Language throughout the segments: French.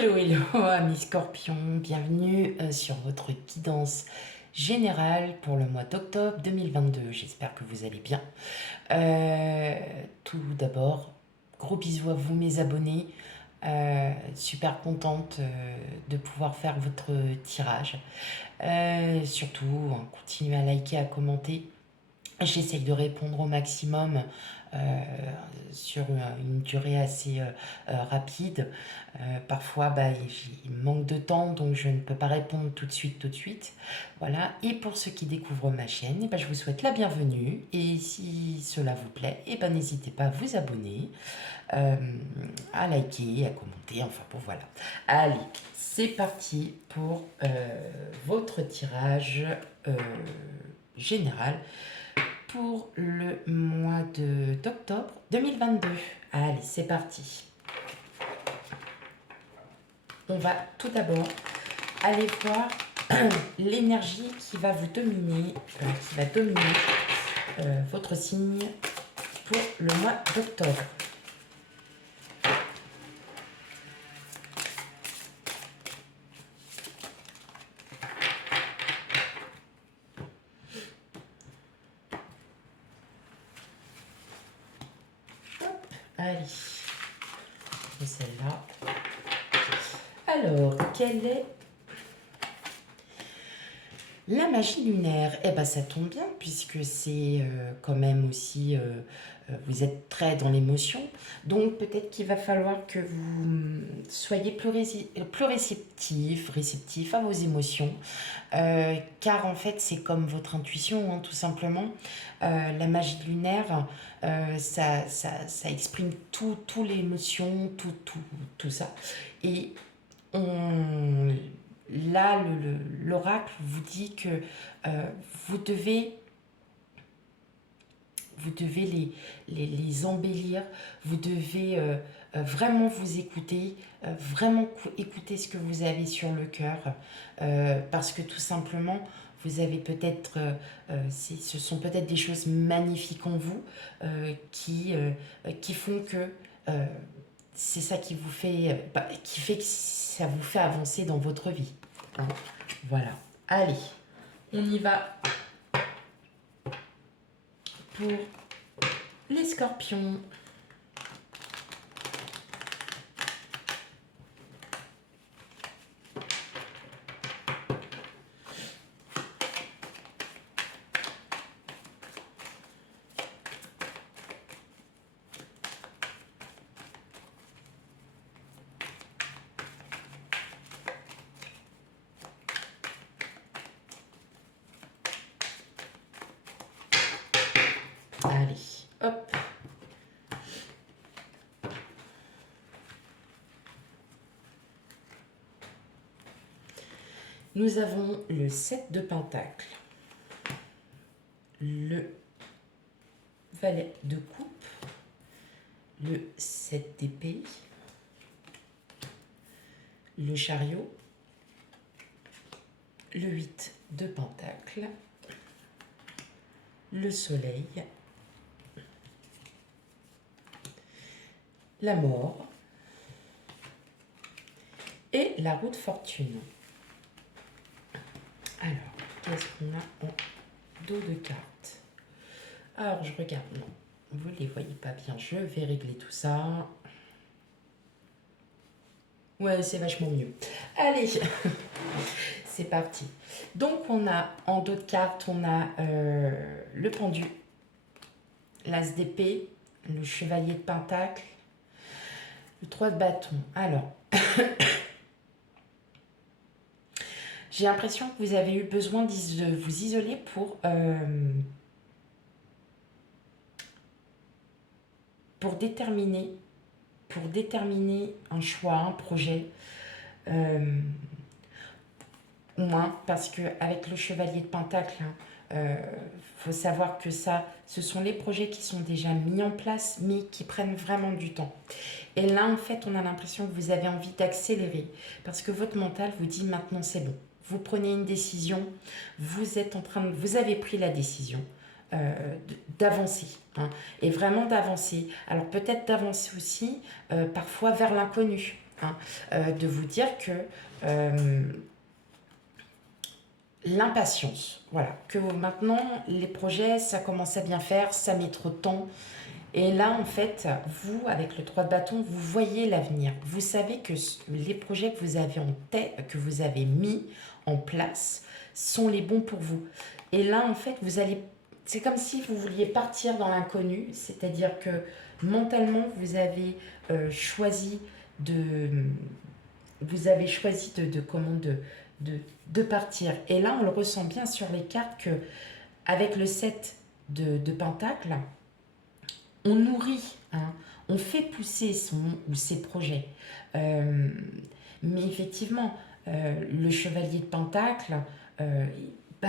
Hello, hello, amis scorpions, bienvenue sur votre guidance générale pour le mois d'octobre 2022. J'espère que vous allez bien. Tout d'abord, gros bisous à vous mes abonnés. Super contente de pouvoir faire votre tirage. Surtout, continuez à liker, à commenter. J'essaye de répondre au maximum sur une durée assez rapide. Parfois, il manque de temps, donc je ne peux pas répondre tout de suite. Voilà. Et pour ceux qui découvrent ma chaîne, je vous souhaite la bienvenue. Et si cela vous plaît, n'hésitez pas à vous abonner, à liker, à commenter. Enfin, bon, voilà. Allez, c'est parti pour votre tirage général pour le mois d'octobre 2022. Allez, c'est parti. On va tout d'abord aller voir l'énergie qui va vous dominer, qui va dominer votre signe pour le mois d'octobre. Allez, et celle-là. Alors, quelle est la magie lunaire? Ça tombe bien puisque c'est quand même aussi, vous êtes très dans l'émotion. Donc peut-être qu'il va falloir que vous soyez plus réceptif à vos émotions. Car en fait c'est comme votre intuition, hein, tout simplement. La magie lunaire, ça exprime tout l'émotion, tout ça. Et là, l'oracle vous dit que vous devez les embellir, vous devez vraiment vous écouter, vraiment écouter ce que vous avez sur le cœur, parce que tout simplement, vous avez peut-être, ce sont peut-être des choses magnifiques en vous qui font que c'est ça qui vous fait, qui fait que ça vous fait avancer dans votre vie. Hein. Voilà. Allez, on y va pour les scorpions. Allez, hop. Nous avons le 7 de Pentacle, le Valet de Coupe, le 7 d'épée, le Chariot, le 8 de Pentacle, le Soleil, la Mort et la Roue de Fortune. Alors, qu'est-ce qu'on a en dos de cartes? Alors, je regarde. Non, vous ne les voyez pas bien. Je vais régler tout ça. Ouais, c'est vachement mieux. Allez, c'est parti. Donc, on a en dos de cartes, on a le pendu, l'as d'épée, le chevalier de pentacle, le 3 de bâton. Alors, j'ai l'impression que vous avez eu besoin de vous isoler pour déterminer un choix, un projet. Au moins, parce qu'avec le chevalier de pentacle, faut savoir que ce sont les projets qui sont déjà mis en place, mais qui prennent vraiment du temps. Et là, en fait, on a l'impression que vous avez envie d'accélérer, parce que votre mental vous dit maintenant c'est bon. Vous prenez une décision, vous avez pris la décision d'avancer, hein, et vraiment d'avancer. Alors peut-être d'avancer aussi parfois vers l'inconnu. hein, de vous dire que euh, l'impatience, voilà, que maintenant les projets, ça commence à bien faire, ça met trop de temps. Et là, en fait, vous, avec le 3 de bâton, vous voyez l'avenir. Vous savez que les projets que vous avez en tête, que vous avez mis en place, sont les bons pour vous. Et là, en fait, vous allez. C'est comme si vous vouliez partir dans l'inconnu, c'est-à-dire que mentalement, choisi de. Vous avez choisi de, de partir. Et là, on le ressent bien sur les cartes que, avec le 7 de Pentacle, on nourrit, hein, on fait pousser son ou ses projets. Euh, mais effectivement, le chevalier de Pentacle, euh, bah,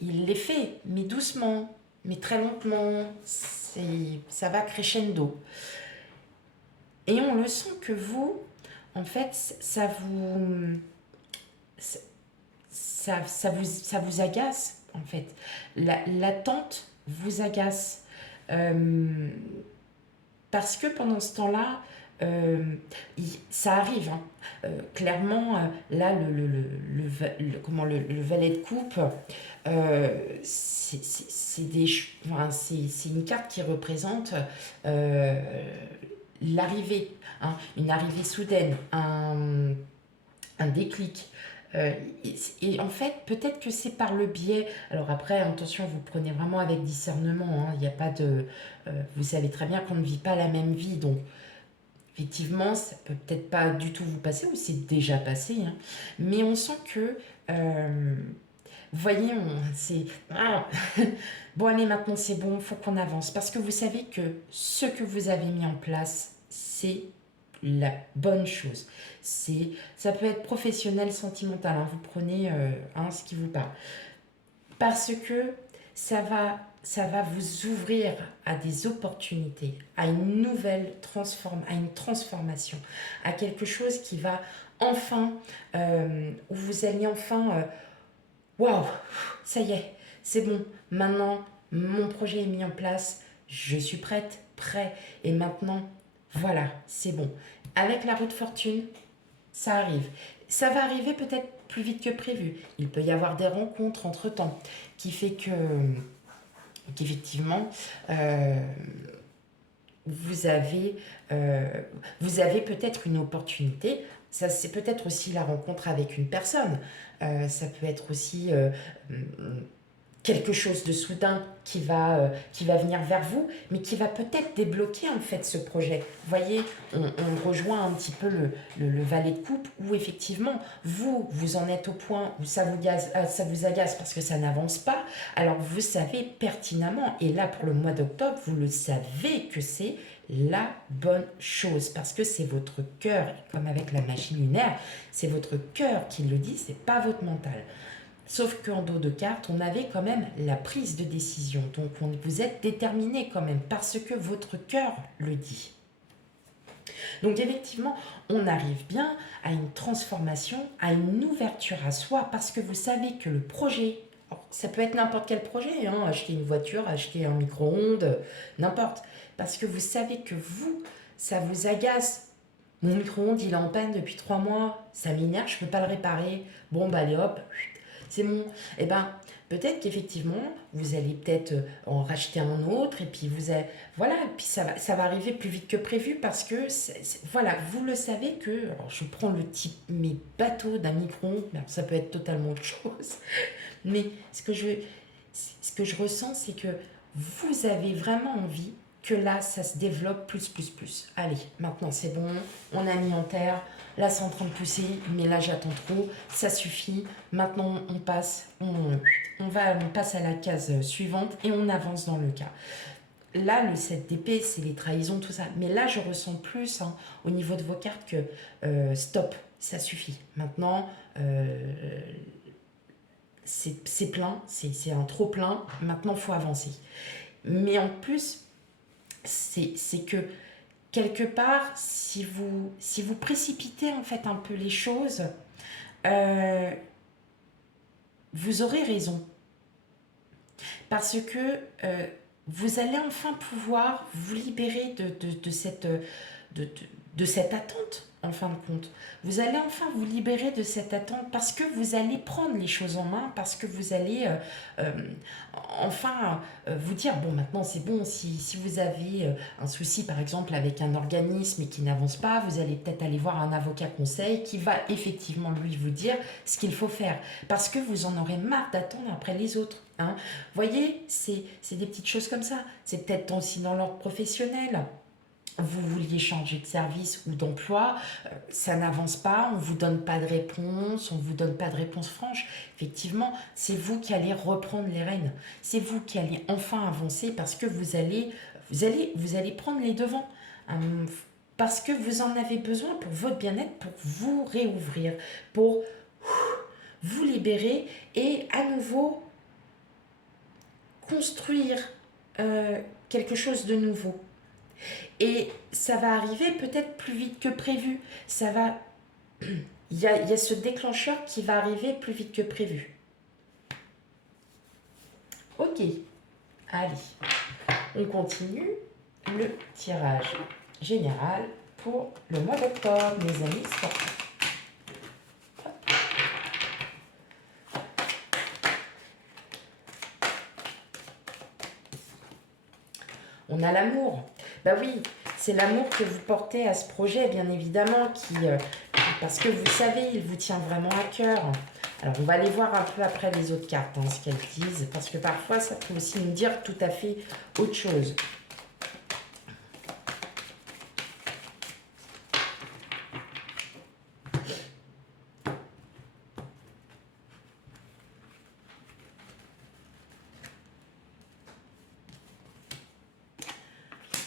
il les fait, mais doucement, mais très lentement. Ça va crescendo. Et on le sent que vous, en fait, ça vous agace, en fait. L'attente vous agace. Euh, Parce que pendant ce temps-là, euh, ça arrive, hein. Clairement, là, le valet de coupe, c'est une carte qui représente euh, l'arrivée, hein, une arrivée soudaine, un déclic. Euh, et en fait, peut-être que c'est par le biais. Alors après, attention, vous prenez vraiment avec discernement, hein. Il n'y a pas de. Vous savez très bien qu'on ne vit pas la même vie, donc effectivement, ça peut peut-être pas du tout vous passer, ou c'est déjà passé, hein. Mais on sent que. Vous voyez, c'est. Ah, bon, allez, maintenant c'est bon, il faut qu'on avance. Parce que vous savez que ce que vous avez mis en place, c'est la bonne chose. Ça peut être professionnel, sentimental, hein. Vous prenez hein, ce qui vous parle. Parce que ça va vous ouvrir à des opportunités, à à une transformation, à quelque chose qui va enfin, où vous allez enfin, waouh, ça y est, c'est bon, maintenant mon projet est mis en place, je suis prête, prêt, et maintenant, voilà, c'est bon. Avec la roue de fortune, ça arrive. Ça va arriver peut-être plus vite que prévu. Il peut y avoir des rencontres entre-temps qui fait que qu'effectivement euh, vous avez euh, vous avez peut-être une opportunité. Ça, c'est peut-être aussi la rencontre avec une personne. Ça peut être aussi quelque chose de soudain qui va venir vers vous, mais qui va peut-être débloquer en fait ce projet. Vous voyez, on rejoint un petit peu le valet de coupe où effectivement, vous en êtes au point où ça vous agace parce que ça n'avance pas. Alors vous savez pertinemment, et là pour le mois d'octobre, vous le savez que c'est la bonne chose parce que c'est votre cœur, et comme avec la magie lunaire, c'est votre cœur qui le dit, c'est pas votre mental. Sauf qu'en dos de carte, on avait quand même la prise de décision. Donc vous êtes déterminé quand même parce que votre cœur le dit. Donc effectivement, on arrive bien à une transformation, à une ouverture à soi parce que vous savez que le projet, ça peut être n'importe quel projet, hein, acheter une voiture, acheter un micro-ondes, n'importe. Parce que vous savez que vous, ça vous agace. Mon micro-ondes, il est en panne depuis 3 mois, ça m'énerve, je ne peux pas le réparer. Bon, bah allez hop, c'est mon. Eh ben, peut-être qu'effectivement, vous allez peut-être en racheter un autre, et puis voilà, et puis ça va arriver plus vite que prévu parce que, voilà, vous le savez que. Alors, je prends le type, mes bateaux d'un micro-ondes, mais ça peut être totalement autre chose. Mais ce que je ressens, c'est que vous avez vraiment envie que là, ça se développe plus, plus, plus. Allez, maintenant c'est bon, on a mis en terre, là c'est en train de pousser, mais là j'attends trop, ça suffit. Maintenant on passe à la case suivante et on avance dans le cas. Là, le 7 d'épée, c'est les trahisons, tout ça. Mais là, je ressens plus hein, au niveau de vos cartes que stop, ça suffit. Maintenant, c'est plein, c'est un trop plein, maintenant il faut avancer. Mais en plus, c'est que quelque part, si vous précipitez en fait un peu les choses, euh, vous aurez raison. Parce que vous allez enfin pouvoir vous libérer de cette, de, de cette attente. en fin de compte. Vous allez enfin vous libérer de cette attente parce que vous allez prendre les choses en main, parce que vous allez euh, enfin vous dire, bon, maintenant c'est bon, si vous avez un souci par exemple avec un organisme et qui n'avance pas, vous allez peut-être aller voir un avocat conseil qui va effectivement lui vous dire ce qu'il faut faire parce que vous en aurez marre d'attendre après les autres. Hein. Voyez, c'est des petites choses comme ça. C'est peut-être aussi dans l'ordre professionnel. Vous vouliez changer de service ou d'emploi, ça n'avance pas, on ne vous donne pas de réponse, on ne vous donne pas de réponse franche. Effectivement, c'est vous qui allez reprendre les rênes. C'est vous qui allez enfin avancer parce que vous allez prendre les devants. Parce que vous en avez besoin pour votre bien-être, pour vous réouvrir, pour vous libérer et à nouveau construire quelque chose de nouveau. Et ça va arriver peut-être plus vite que prévu. Ça va... Il y a ce déclencheur qui va arriver plus vite que prévu. Ok, allez, on continue le tirage général pour le mois d'octobre, mes amis sportifs. On a l'amour. Bah oui, c'est l'amour que vous portez à ce projet, bien évidemment, parce que vous savez, il vous tient vraiment à cœur. Alors, on va aller voir un peu après les autres cartes, hein, ce qu'elles disent, parce que parfois, ça peut aussi nous dire tout à fait autre chose.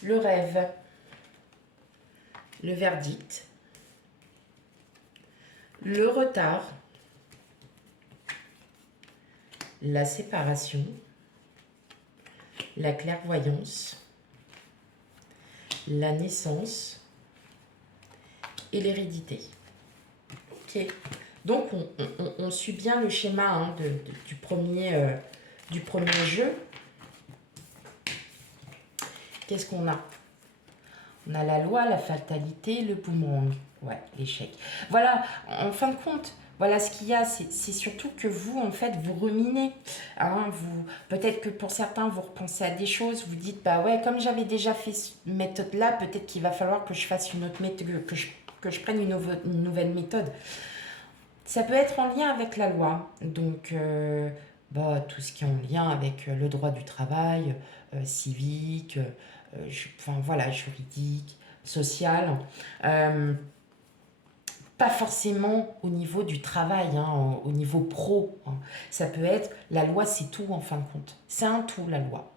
Le rêve, le verdict, le retard, la séparation, la clairvoyance, la naissance et l'hérédité. Ok. Donc on suit bien le schéma hein, du premier jeu. Qu'est-ce qu'on a? On a la loi, la fatalité, le boomerang. Ouais, l'échec. Voilà, en fin de compte, voilà ce qu'il y a. C'est surtout que vous, en fait, vous ruminez. Hein, peut-être que pour certains, vous repensez à des choses. Vous dites, bah ouais, comme j'avais déjà fait cette méthode-là, peut-être qu'il va falloir que je fasse une autre méthode, que je prenne une nouvelle méthode. Ça peut être en lien avec la loi. Donc, tout ce qui est en lien avec le droit du travail, civique, juridique, social. Pas forcément au niveau du travail, hein, au niveau pro. Hein. Ça peut être, la loi c'est tout en fin de compte. C'est un tout la loi.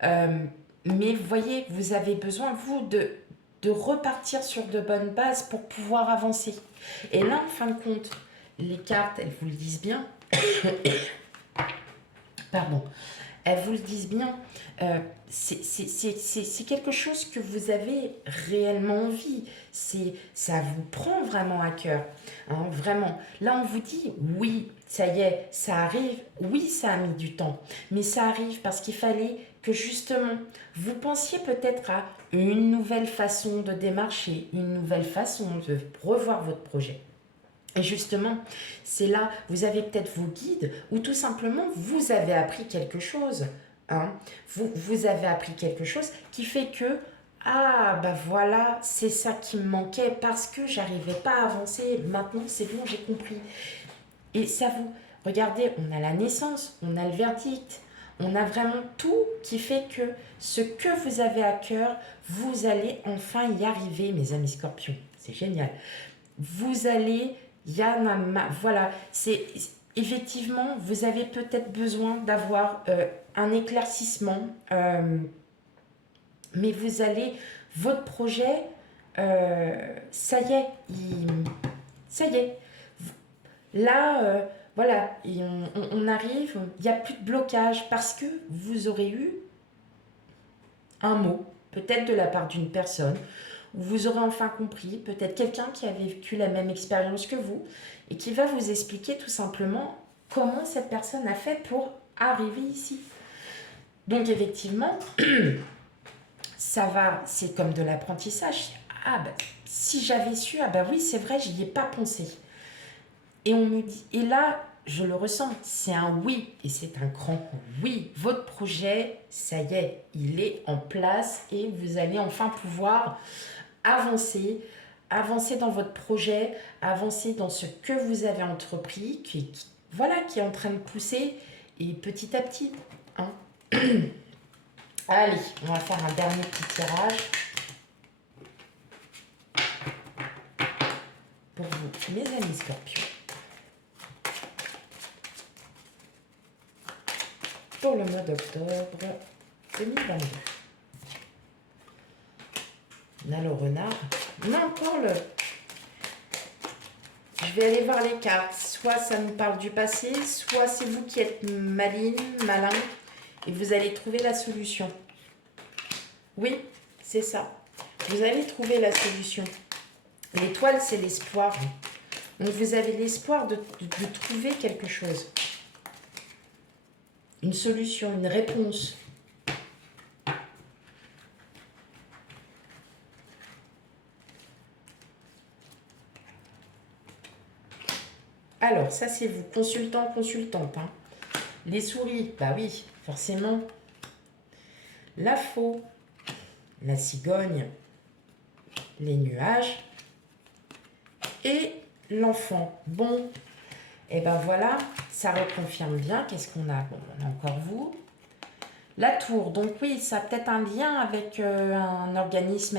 Mais vous voyez, vous avez besoin, vous, de repartir sur de bonnes bases pour pouvoir avancer. Et là, en fin de compte, les cartes, elles vous le disent bien. Pardon. Elles vous le disent bien, c'est quelque chose que vous avez réellement envie. Ça vous prend vraiment à cœur. Hein, vraiment. Là, on vous dit, oui, ça y est, ça arrive. Oui, ça a mis du temps. Mais ça arrive parce qu'il fallait que justement, vous pensiez peut-être à une nouvelle façon de démarcher, une nouvelle façon de revoir votre projet. Et justement, c'est là, vous avez peut-être vos guides ou tout simplement, vous avez appris quelque chose. Hein. Vous avez appris quelque chose qui fait que, ah, bah voilà, c'est ça qui me manquait parce que j'arrivais pas à avancer. Maintenant, c'est bon, j'ai compris. Et ça vous, regardez, on a la naissance, on a le verdict, on a vraiment tout qui fait que ce que vous avez à cœur, vous allez enfin y arriver, mes amis scorpions. C'est génial. Vous allez... Voilà, c'est effectivement, vous avez peut-être besoin d'avoir un éclaircissement, mais votre projet, ça y est, ça y est. Là, voilà, et on arrive, il n'y a plus de blocage parce que vous aurez eu un mot, peut-être de la part d'une personne, vous aurez enfin compris, peut-être quelqu'un qui a vécu la même expérience que vous et qui va vous expliquer tout simplement comment cette personne a fait pour arriver ici. Donc effectivement, c'est comme de l'apprentissage, ah bah, si j'avais su, ah bah oui, c'est vrai, j'y ai pas pensé. Et on me dit, et là, je le ressens, c'est un oui, et c'est un grand oui. Votre projet, ça y est, il est en place et vous allez enfin pouvoir avancer, avancer dans votre projet, avancer dans ce que vous avez entrepris, voilà, qui est en train de pousser, et petit à petit. Hein. Allez, on va faire un dernier petit tirage pour vous, mes amis scorpions. Pour le mois d'octobre 2022. On a le renard. On a encore le... Je vais aller voir les cartes. Soit ça nous parle du passé, soit c'est vous qui êtes malin, et vous allez trouver la solution. Oui, c'est ça. Vous allez trouver la solution. L'étoile, c'est l'espoir. Donc vous avez l'espoir de trouver quelque chose. Une solution, une réponse. Alors, ça c'est vous, consultant, consultante. Hein. Les souris, bah oui, forcément. La faux, la cigogne, les nuages et l'enfant. Bon, et ben voilà, ça reconfirme bien. Qu'est-ce qu'on a? Bon, on a encore vous. La tour, donc oui, ça a peut-être un lien avec un organisme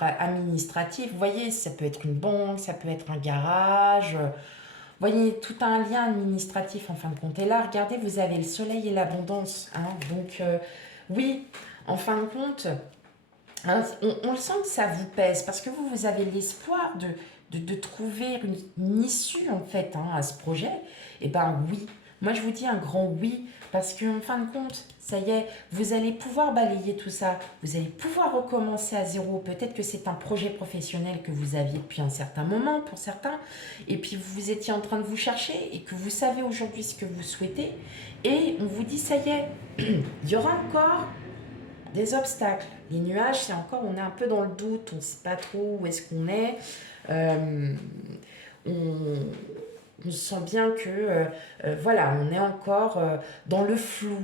administratif. Vous voyez, ça peut être une banque, ça peut être un garage. Vous voyez, tout a un lien administratif en fin de compte. Et là, regardez, vous avez le soleil et l'abondance. Hein, donc, oui, en fin de compte, hein, on le sent que ça vous pèse parce que vous avez l'espoir de trouver une issue, en fait, hein, à ce projet. Et ben oui, moi, je vous dis un grand oui parce qu'en fin de compte, ça y est, vous allez pouvoir balayer tout ça. Vous allez pouvoir recommencer à zéro. Peut-être que c'est un projet professionnel que vous aviez depuis un certain moment pour certains. Et puis, vous étiez en train de vous chercher et que vous savez aujourd'hui ce que vous souhaitez. Et on vous dit, ça y est, il y aura encore des obstacles. Les nuages, c'est encore, on est un peu dans le doute. On ne sait pas trop où est-ce qu'on est. On sent bien que, voilà, on est encore dans le flou.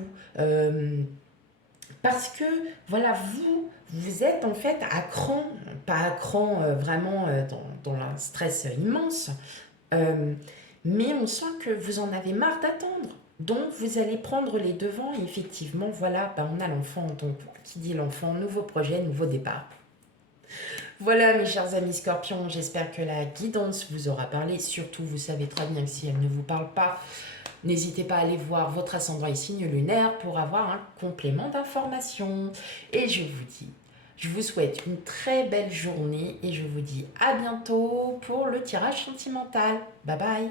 Parce que, voilà, vous êtes en fait à cran, pas à cran vraiment dans un stress immense, mais on sent que vous en avez marre d'attendre. Donc, vous allez prendre les devants et effectivement, voilà, ben, on a l'enfant. Donc, qui dit l'enfant, nouveau projet, nouveau départ. Voilà mes chers amis scorpions, j'espère que la guidance vous aura parlé. Surtout, vous savez très bien que si elle ne vous parle pas, n'hésitez pas à aller voir votre ascendant et signe lunaire pour avoir un complément d'information. Et je vous souhaite une très belle journée et je vous dis à bientôt pour le tirage sentimental. Bye bye.